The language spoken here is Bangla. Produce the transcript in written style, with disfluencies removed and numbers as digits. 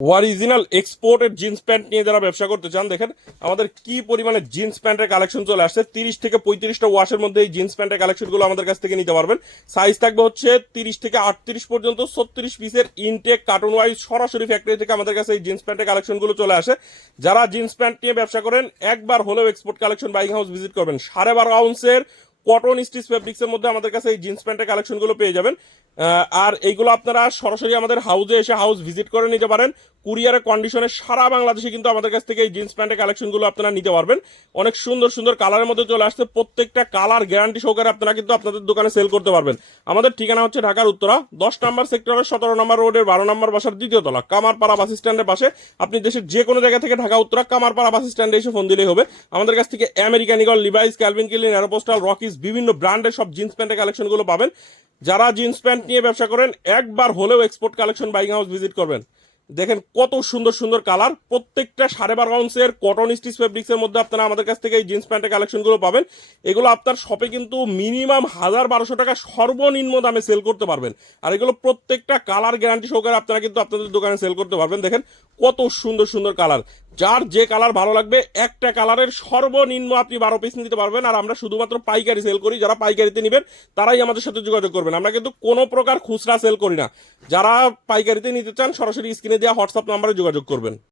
অরিজিনাল এক্সপোর্টেড জিন্স প্যান্ট নিয়ে যারা ব্যবসা করতে চান, দেখেন আমাদের কি পরিমাণে জিন্স প্যান্টের কালেকশন চলে আসছে। 30 থেকে 35টা ওয়াশের মধ্যে এই জিন্স প্যান্টের কালেকশনগুলো আমাদের কাছ থেকে নিতে পারবেন। সাইজ থাকবে হচ্ছে 30 থেকে 38 পর্যন্ত। 36 পিসের ইনটেক কার্টুন ওয়াইজ সরাসরি ফ্যাক্টরি থেকে আমাদের কাছে এই জিন্স প্যান্টের কালেকশনগুলো চলে আসে। যারা জিন্স প্যান্ট নিয়ে ব্যবসা করেন, একবার হলেও export collection buying house visit করবেন। 12.5 আউন্সের কটন স্টিচ ফেব্রিক্স এর মধ্যে আমাদের কাছে এই জিন্স প্যান্টের কালেকশনগুলো পেয়ে যাবেন। আর এইগুলো আপনারা সরাসরি আমাদের হাউসে এসে হাউস ভিজিট করে নিতে পারেন। কুরিয়ারের কন্ডিশনে সারা বাংলাদেশে কিন্তু আমাদের কাছ থেকে এই জিন্স প্যান্টের কালেকশনগুলো আপনারা নিতে পারবেন। অনেক সুন্দর সুন্দর কালারের মধ্যে চলে আসছে। প্রত্যেকটা কালার গ্যারান্টি সহকারে আপনারা কিন্তু আপনাদের দোকানে সেল করতে পারবেন। আমাদের ঠিকানা হচ্ছে ঢাকার উত্তরা 10 নম্বর সেক্টরের 17 নম্বর রোডের 12 নম্বর বাসার দ্বিতীয় তলা, কামারপাড়া বাস স্ট্যান্ডের পাশে। আপনি দেশের যে কোনো জায়গা থেকে ঢাকা উত্তরা কামারপাড়া বাস স্ট্যান্ডে এসে ফোন দিলেই হবে। আমাদের কাছ থেকে American Eagle, Levi's, Calvin Klein, Aeropostale, Rockies বিভিন্ন ব্র্যান্ডের সব জিন্স প্যান্টের কালেকশনগুলো পাবেন। যারা জিন্স প্যান্ট নিয়ে ব্যবসা করেন, একবার হলেও export collection buying house visit করবেন। দেখেন কত সুন্দর সুন্দর কালার, প্রত্যেকটা 12.5 আউন্সের কটন স্টিচ ফেব্রিক্স এর মধ্যে আপনারা আমাদের কাছ থেকে এই জিন্স প্যান্টের কালেকশনগুলো পাবেন। এগুলো আপনার শপে কিন্তু মিনিমাম 1000-1200 টাকা সর্বনিম্ন দামে সেল করতে পারবেন। আর এগুলো প্রত্যেকটা কালার গ্যারান্টি সহকারে আপনারা কিন্তু আপনাদের দোকানে সেল করতে পারবেন। দেখেন কত সুন্দর সুন্দর কালার, যার যে কালার ভালো লাগবে একটা কালারের সর্বনিম্ন আপনি 12 পিস নিতে পারবেন। আর আমরা শুধুমাত্র পাইকারি সেল করি। যারা পাইকারিতে নেবেন তারাই আমাদের সাথে যোগাযোগ করবেন। আমরা কিন্তু কোনো প্রকার খুচরা সেল করি না। যারা পাইকারিতে নিতে চান সরাসরি স্ক্রিনে দেওয়া হোয়াটসঅ্যাপ নাম্বারে যোগাযোগ করবেন।